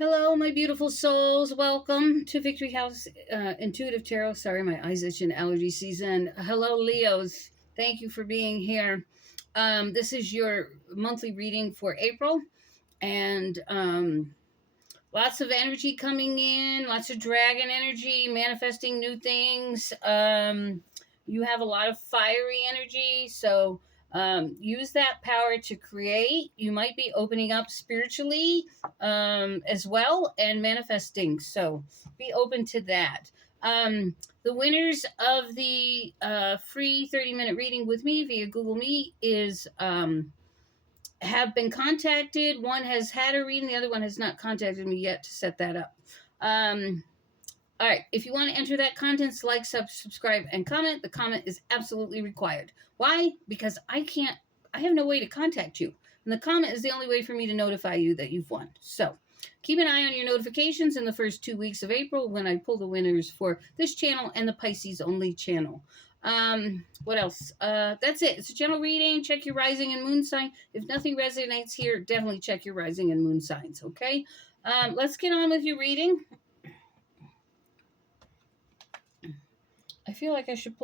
Hello, my beautiful souls. Welcome to Victory House Intuitive Tarot. Sorry, my eyes itching, allergy season. Hello, Leos. Thank you for being here. This is your monthly reading for April, and lots of energy coming in, lots of dragon energy, manifesting new things. You have a lot of fiery energy, so use that power to create. You might be opening up spiritually as well and manifesting, so be open to that. The winners of the free 30-minute reading with me via Google Meet is have been contacted. One has had a reading, the other one has not contacted me yet to set that up. All right, if you want to enter that content, like, subscribe, and comment. The comment is absolutely required. Why? Because I have no way to contact you. And the comment is the only way for me to notify you that you've won. So keep an eye on your notifications in the first 2 weeks of April when I pull the winners for this channel and the Pisces only channel. What else? That's it. It's a general reading. Check your rising and moon sign. If nothing resonates here, definitely check your rising and moon signs, okay? Let's get on with your reading. I feel like I should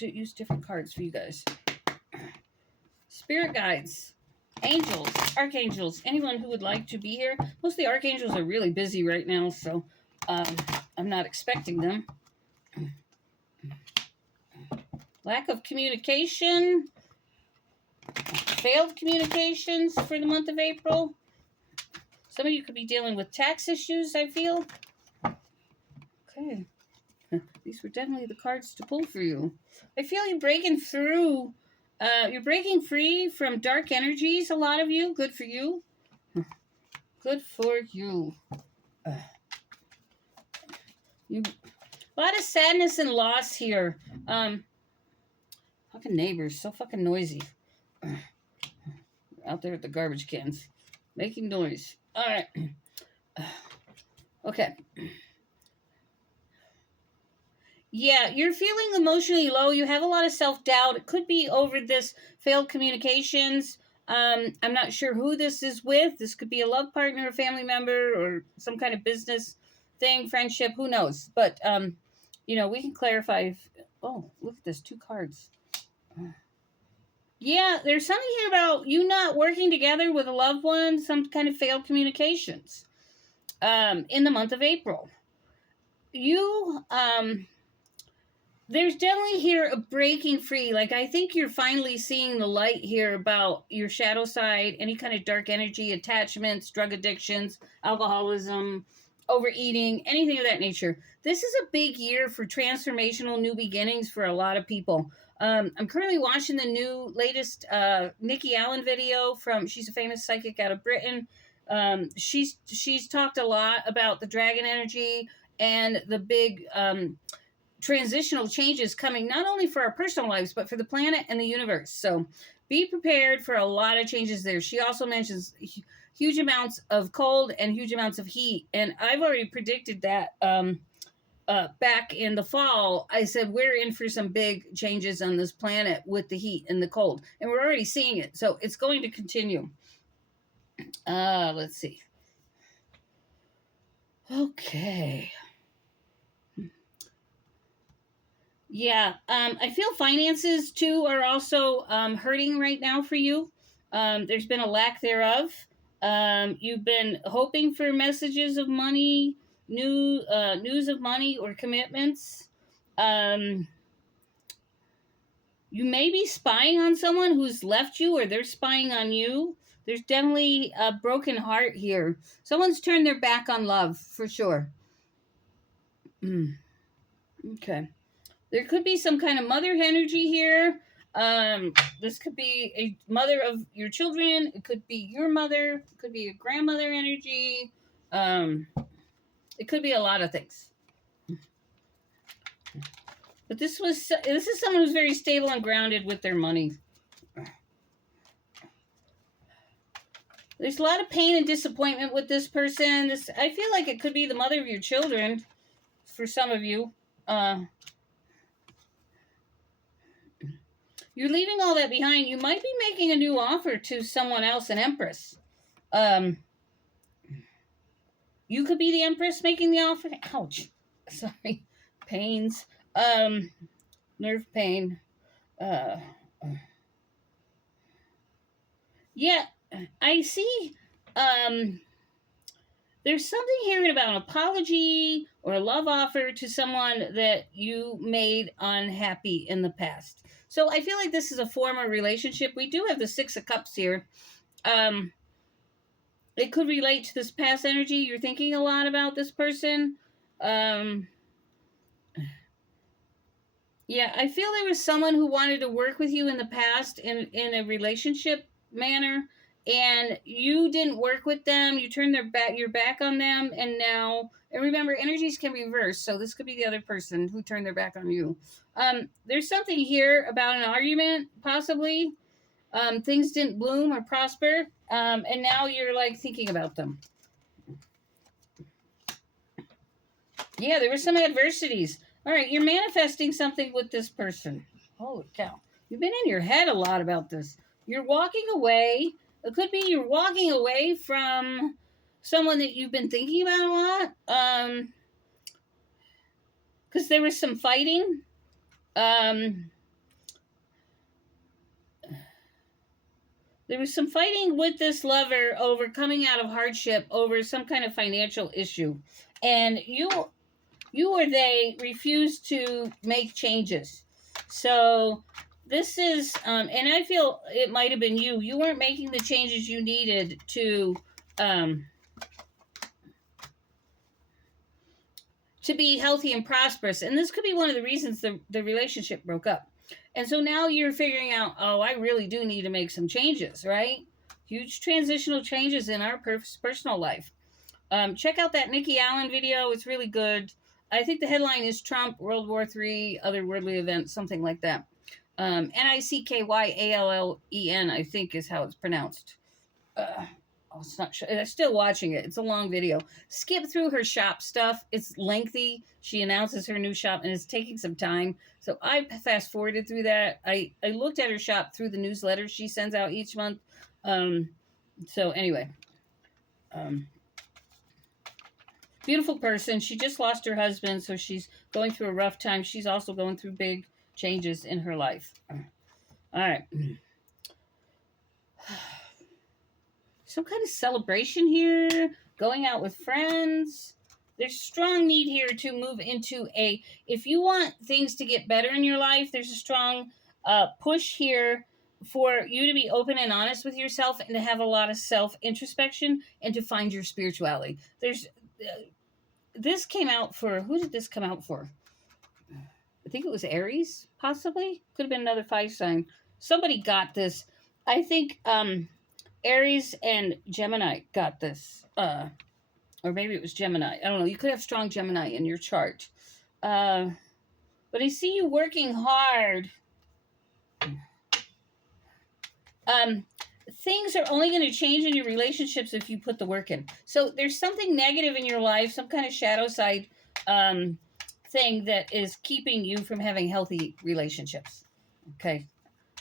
use different cards for you guys. Spirit guides, angels, archangels, anyone who would like to be here. Most of the archangels are really busy right now, so I'm not expecting them. Lack of communication, failed communications for the month of April. Some of you could be dealing with tax issues, I feel. Okay. These were definitely the cards to pull for you. I feel you're breaking through. You're breaking free from dark energies, a lot of you. Good for you. Good for you. A lot of sadness and loss here. Fucking neighbors, so fucking noisy. Out there at the garbage cans. Making noise. All right. Okay. Yeah, you're feeling emotionally low. You have a lot of self-doubt. It could be over this failed communications. I'm not sure who this is with. This could be a love partner, a family member, or some kind of business thing, friendship, who knows. But, we can clarify oh, look at this, 2 cards. Yeah, there's something here about you not working together with a loved one, some kind of failed communications in the month of April. There's definitely here a breaking free. Like, I think you're finally seeing the light here about your shadow side, any kind of dark energy, attachments, drug addictions, alcoholism, overeating, anything of that nature. This is a big year for transformational new beginnings for a lot of people. I'm currently watching the latest Nikki Allen video she's a famous psychic out of Britain. She's talked a lot about the dragon energy and the big transitional changes coming not only for our personal lives, but for the planet and the universe. So be prepared for a lot of changes there. She also mentions huge amounts of cold and huge amounts of heat. And I've already predicted that back in the fall. I said, we're in for some big changes on this planet with the heat and the cold. And we're already seeing it. So it's going to continue. Let's see. Okay. Yeah, I feel finances too are also hurting right now for you. There's been a lack thereof. You've been hoping for messages of money, news of money or commitments. You may be spying on someone who's left you, or they're spying on you. There's definitely a broken heart here. Someone's turned their back on love, for sure. Okay. There could be some kind of mother energy here. This could be a mother of your children. It could be your mother. It could be a grandmother energy. It could be a lot of things. But this is someone who's very stable and grounded with their money. There's a lot of pain and disappointment with this person. I feel like it could be the mother of your children for some of you. You're leaving all that behind. You might be making a new offer to someone else, an empress. You could be the Empress making the offer. Ouch. Sorry. Pains. Nerve pain. Uh, yeah, I see. Um, there's something here about an apology or a love offer to someone that you made unhappy in the past. So I feel like this is a former relationship. We do have the Six of Cups here. Um, it could relate to this past energy. You're thinking a lot about this person. Um, yeah, I feel there was someone who wanted to work with you in the past in a relationship manner, and you didn't work with them. You turned your back on them, and now, and remember, energies can reverse. So this could be the other person who turned their back on you. There's something here about an argument, possibly. Things didn't bloom or prosper, and now you're like thinking about them. Yeah, there were some adversities. All right, you're manifesting something with this person. Holy cow. You've been in your head a lot about this. You're walking away. It could be you're walking away from someone that you've been thinking about a lot. Because there was some fighting. There was some fighting with this lover over coming out of hardship over some kind of financial issue. And you or they refused to make changes. So this is, and I feel it might have been you. You weren't making the changes you needed to be healthy and prosperous. And this could be one of the reasons the relationship broke up. And so now you're figuring out, oh, I really do need to make some changes, right? Huge transitional changes in our personal life. Check out that Nikki Allen video. It's really good. I think the headline is Trump, World War III, Other Worldly Events, something like that. Nickyalallen, I think is how it's pronounced. It's not sure. I'm still watching it. It's a long video. Skip through her shop stuff. It's lengthy. She announces her new shop, and it's taking some time. So I fast forwarded through that. I looked at her shop through the newsletter she sends out each month. So anyway. Beautiful person. She just lost her husband, so she's going through a rough time. She's also going through big changes in her life. All right. Some kind of celebration here. Going out with friends. There's strong need here to move into if you want things to get better in your life, there's a strong push here for you to be open and honest with yourself and to have a lot of self-introspection and to find your spirituality. There's this came out for, who did this come out for? I think it was Aries, possibly. Could have been another 5 sign. Somebody got this. I think Aries and Gemini got this. Or maybe it was Gemini. I don't know. You could have strong Gemini in your chart. But I see you working hard. Things are only going to change in your relationships if you put the work in. So there's something negative in your life, some kind of shadow side thing that is keeping you from having healthy relationships. Okay.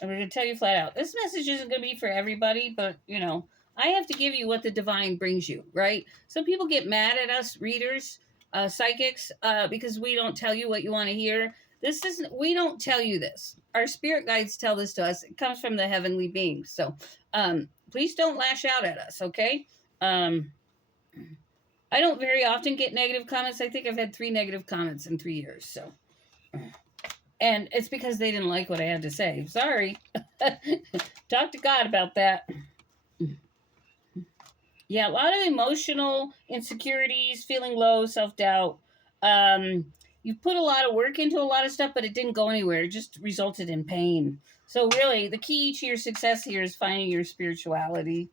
I'm going to tell you flat out. This message isn't going to be for everybody, but, you know, I have to give you what the divine brings you, right? Some people get mad at us, readers, psychics, because we don't tell you what you want to hear. We don't tell you this. Our spirit guides tell this to us. It comes from the heavenly beings. So please don't lash out at us, okay? I don't very often get negative comments. I think I've had 3 negative comments in 3 years. So, and it's because they didn't like what I had to say. Sorry. Talk to God about that. Yeah, a lot of emotional insecurities, feeling low, self-doubt. You've put a lot of work into a lot of stuff, but it didn't go anywhere. It just resulted in pain. So really, the key to your success here is finding your spirituality,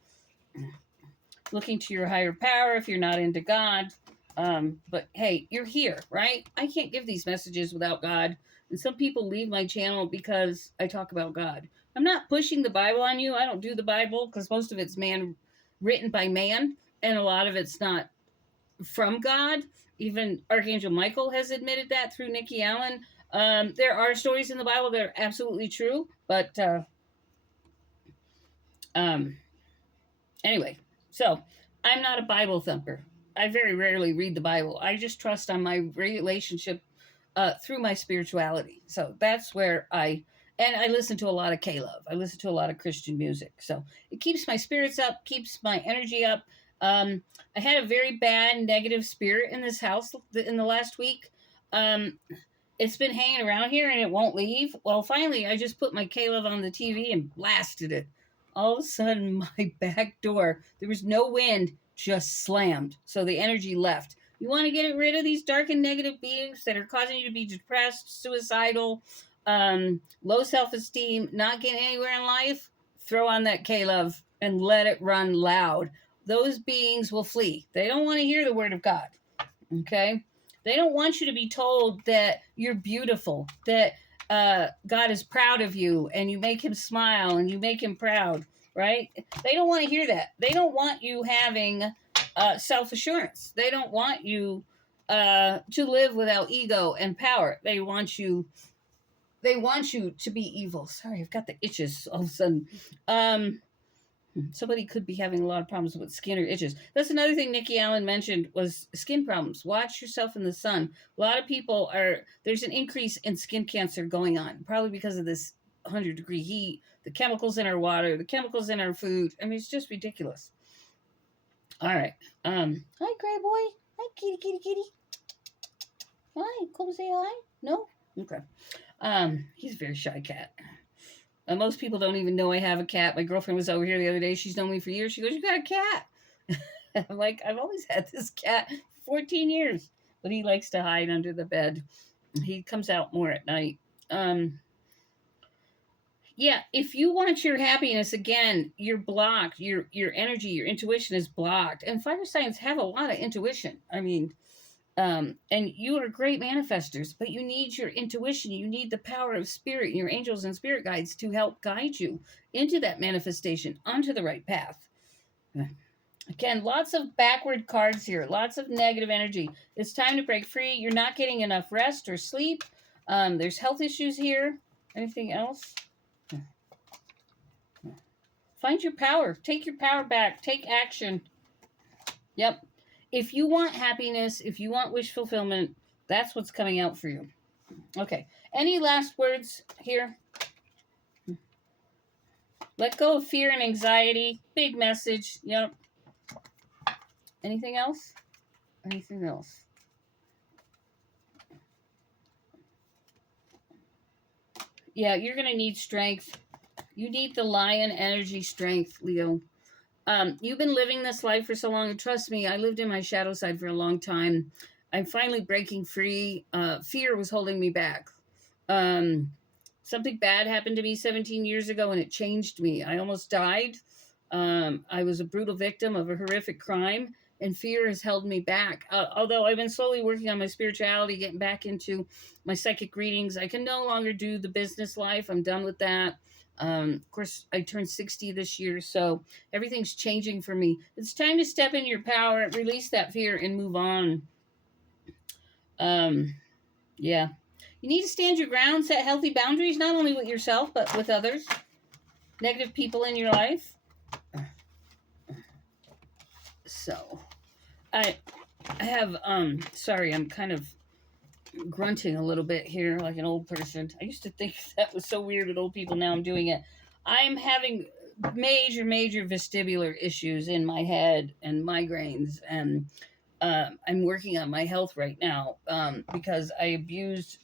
looking to your higher power if you're not into God. But hey, you're here, right? I can't give these messages without God. And some people leave my channel because I talk about God. I'm not pushing the Bible on you. I don't do the Bible because most of it's written by man, and a lot of it's not from God. Even Archangel Michael has admitted that through Nikki Allen. There are stories in the Bible that are absolutely true, but anyway, so I'm not a Bible thumper. I very rarely read the Bible. I just trust on my relationship through my spirituality. So that's where and I listen to a lot of K-Love. I listen to a lot of Christian music. So it keeps my spirits up, keeps my energy up. I had a very bad negative spirit in this house in the last week. Um, it's been hanging around here and it won't leave. Well, finally, I just put my K-Love on the TV and blasted it. All of a sudden, my back door, there was no wind, just slammed. So the energy left. You want to get rid of these dark and negative beings that are causing you to be depressed, suicidal, low self-esteem, not getting anywhere in life? Throw on that K-Love and let it run loud. Those beings will flee. They don't want to hear the word of God. Okay? They don't want you to be told that you're beautiful, that God is proud of you, and you make him smile and you make him proud, right? They don't want to hear that. They don't want you having self-assurance. They don't want you to live without ego and power. They want you to be evil. Sorry, I've got the itches all of a sudden. Somebody could be having a lot of problems with skin or itches. That's another thing Nikki Allen mentioned was skin problems. Watch yourself in the sun. A lot of people there's an increase in skin cancer going on, probably because of this 100-degree heat, the chemicals in our water, the chemicals in our food. I mean, it's just ridiculous. All right. Hi, Gray Boy. Hi, kitty. Hi, come say hi. No? Okay. He's a very shy cat. Most people don't even know I have a cat. My girlfriend was over here the other day. She's known me for years. She goes, "You got a cat?" I'm like, "I've always had this cat for 14 years. But he likes to hide under the bed. He comes out more at night. Yeah, if you want your happiness, again, you're blocked. Your energy, your intuition is blocked. And fire signs have a lot of intuition. I mean, and you are great manifestors, but you need your intuition. You need the power of spirit, your angels and spirit guides to help guide you into that manifestation, onto the right path. Again, lots of backward cards here, lots of negative energy. It's time to break free. You're not getting enough rest or sleep. There's health issues here. Anything else? Find your power. Take your power back. Take action. Yep. If you want happiness, if you want wish fulfillment, that's what's coming out for you. Okay. Any last words here? Let go of fear and anxiety. Big message. Yep. Anything else? Anything else? Yeah, you're going to need strength. You need the lion energy strength, Leo. You've been living this life for so long, and trust me, I lived in my shadow side for a long time. I'm finally breaking free. Fear was holding me back. Something bad happened to me 17 years ago, and it changed me. I almost died. I was a brutal victim of a horrific crime, and fear has held me back. Although I've been slowly working on my spirituality, getting back into my psychic readings, I can no longer do the business life. I'm done with that. Of course, I turned 60 this year, so everything's changing for me. It's time to step in your power, release that fear, and move on. Yeah. You need to stand your ground, set healthy boundaries, not only with yourself, but with others. Negative people in your life. So, I have, sorry, I'm kind of grunting a little bit here like an old person. I used to think that was so weird with old people. Now I'm doing it. I'm having major vestibular issues in my head and migraines, and I'm working on my health right now because I abused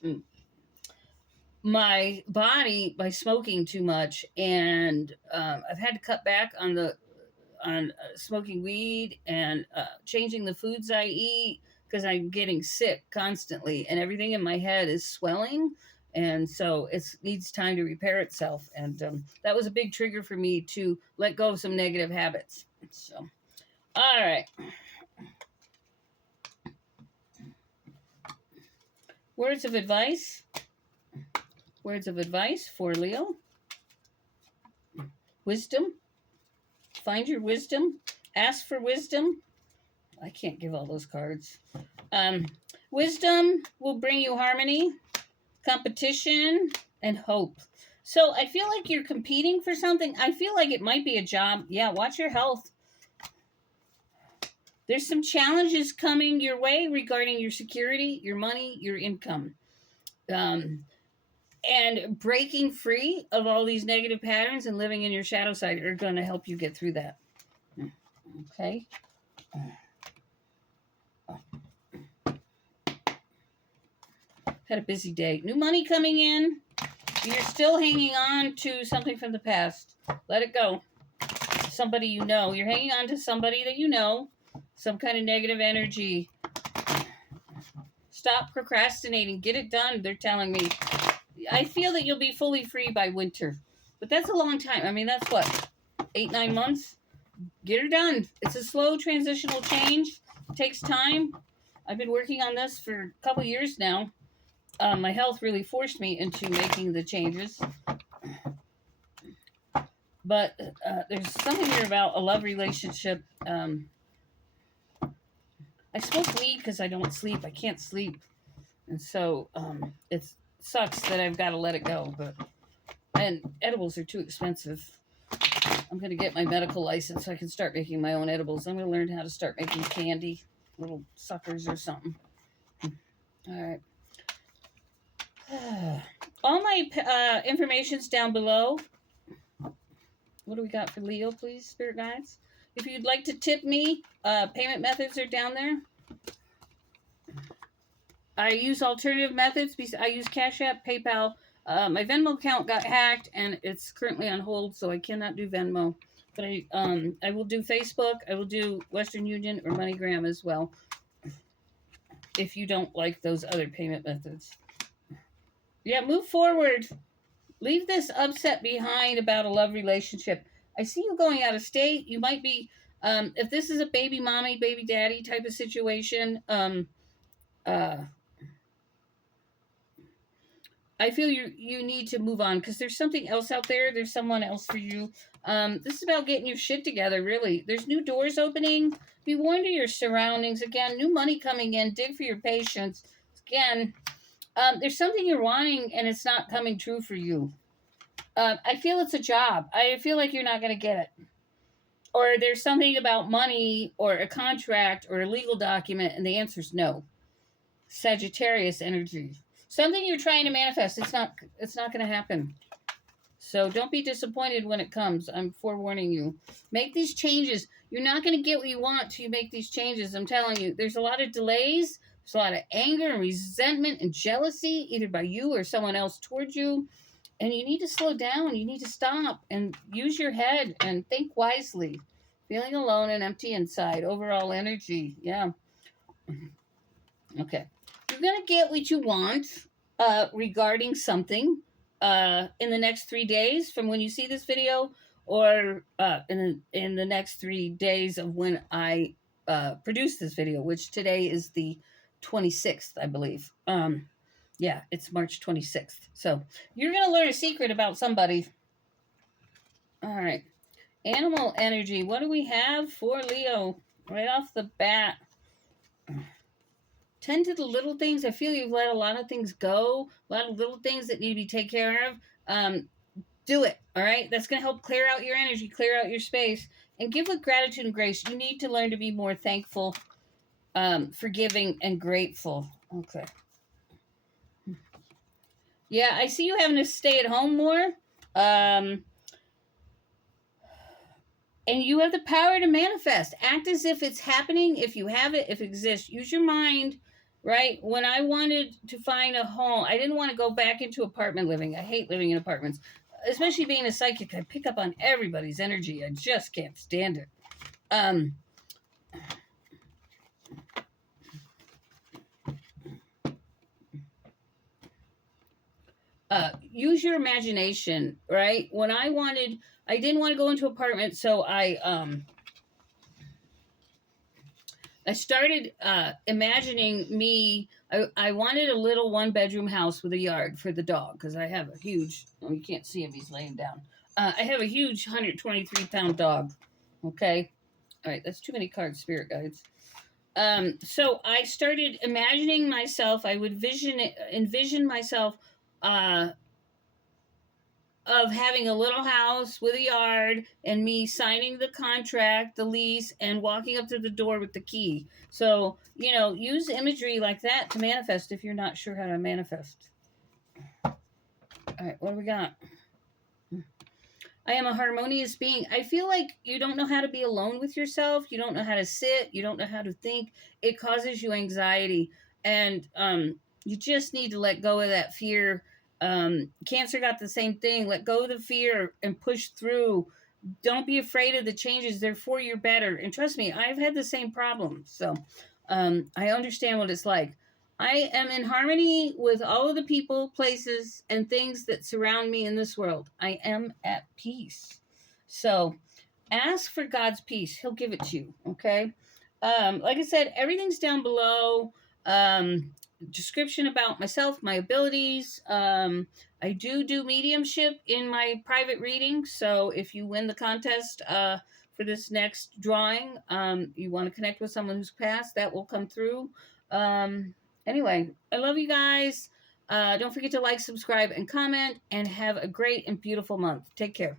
my body by smoking too much, and I've had to cut back on smoking weed and changing the foods I eat because I'm getting sick constantly, and everything in my head is swelling, and so it needs time to repair itself. And that was a big trigger for me to let go of some negative habits. So, all right. Words of advice. Words of advice for Leo. Wisdom. Find your wisdom. Ask for wisdom. I can't give all those cards. Wisdom will bring you harmony, competition, and hope. So I feel like you're competing for something. I feel like it might be a job. Yeah, watch your health. There's some challenges coming your way regarding your security, your money, your income. And breaking free of all these negative patterns and living in your shadow side are going to help you get through that. Okay. Had a busy day. New money coming in. You're still hanging on to something from the past. Let it go. Somebody you know. You're hanging on to somebody that you know. Some kind of negative energy. Stop procrastinating. Get it done, they're telling me. I feel that you'll be fully free by winter. But that's a long time. I mean, that's what? 8-9 months? Get her done. It's a slow transitional change. It takes time. I've been working on this for a couple years now. My health really forced me into making the changes. But there's something here about a love relationship. I smoke weed because I don't sleep. I can't sleep. And so it sucks that I've got to let it go. And edibles are too expensive. I'm going to get my medical license so I can start making my own edibles. I'm going to learn how to start making candy, little suckers or something. All right. All my information's down below. What do we got for Leo, please, spirit guides? If you'd like to tip me, payment methods are down there. I use alternative methods. I use CashApp, PayPal. My Venmo account got hacked, and it's currently on hold, so I cannot do Venmo. But I will do Facebook. I will do Western Union or MoneyGram as well, if you don't like those other payment methods. Yeah, move forward. Leave this upset behind about a love relationship. I see you going out of state. You might be, if this is a baby mommy, baby daddy type of situation, I feel you need to move on because there's something else out there. There's someone else for you. This is about getting your shit together, really. There's new doors opening. Be warned of your surroundings. Again, new money coming in. Dig for your patience. Again, there's something you're wanting and it's not coming true for you. I feel it's a job. I feel like you're not going to get it. Or there's something about money or a contract or a legal document and the answer's no. Sagittarius energy. Something you're trying to manifest. It's not going to happen. So don't be disappointed when it comes. I'm forewarning you. Make these changes. You're not going to get what you want till you make these changes. I'm telling you. There's a lot of delays. There's a lot of anger and resentment and jealousy, either by you or someone else towards you. And you need to slow down. You need to stop and use your head and think wisely. Feeling alone and empty inside. Overall energy. Yeah. Okay. You're going to get what you want regarding something in the next 3 days from when you see this video, or in the next 3 days of when I produce this video, which today is the 26th, I believe. Yeah, it's March 26th. So you're going to learn a secret about somebody. All right. Animal energy. What do we have for Leo right off the bat? Tend to the little things. I feel you've let a lot of things go. A lot of little things that need to be taken care of. Do it. All right. That's going to help clear out your energy, clear out your space, and give with gratitude and grace. You need to learn to be more thankful, forgiving, and grateful. Okay. Yeah, I see you having to stay at home more. And you have the power to manifest. Act as if it's happening, if you have it, if it exists. Use your mind, right? When I wanted to find a home, I didn't want to go back into apartment living. I hate living in apartments. Especially being a psychic, I pick up on everybody's energy. I just can't stand it. Use your imagination, right? When I didn't want to go into apartment, so I started imagining me. I wanted a little 1-bedroom house with a yard for the dog because I have a huge. Oh, you can't see him; he's laying down. I have a huge 123-pound dog. Okay, all right, that's too many cards, spirit guides. So I started imagining myself. I would envision myself of having a little house with a yard and me signing the contract, the lease, and walking up to the door with the key. So, use imagery like that to manifest if you're not sure how to manifest. All right, what do we got? I am a harmonious being. I feel like you don't know how to be alone with yourself. You don't know how to sit. You don't know how to think. It causes you anxiety. And you just need to let go of that fear. Cancer got the same thing. Let go of the fear and push through. Don't be afraid of the changes. They're for your better. And trust me, I've had the same problem. So I understand what it's like. I am in harmony with all of the people, places, and things that surround me in this world. I am at peace. So ask for God's peace. He'll give it to you. Okay. Like I said, everything's down below. Description about myself, my abilities. I do mediumship in my private reading. So if you win the contest for this next drawing, you want to connect with someone who's passed, that will come through. Anyway, I love you guys. Don't forget to like, subscribe, and comment, and have a great and beautiful month. Take care.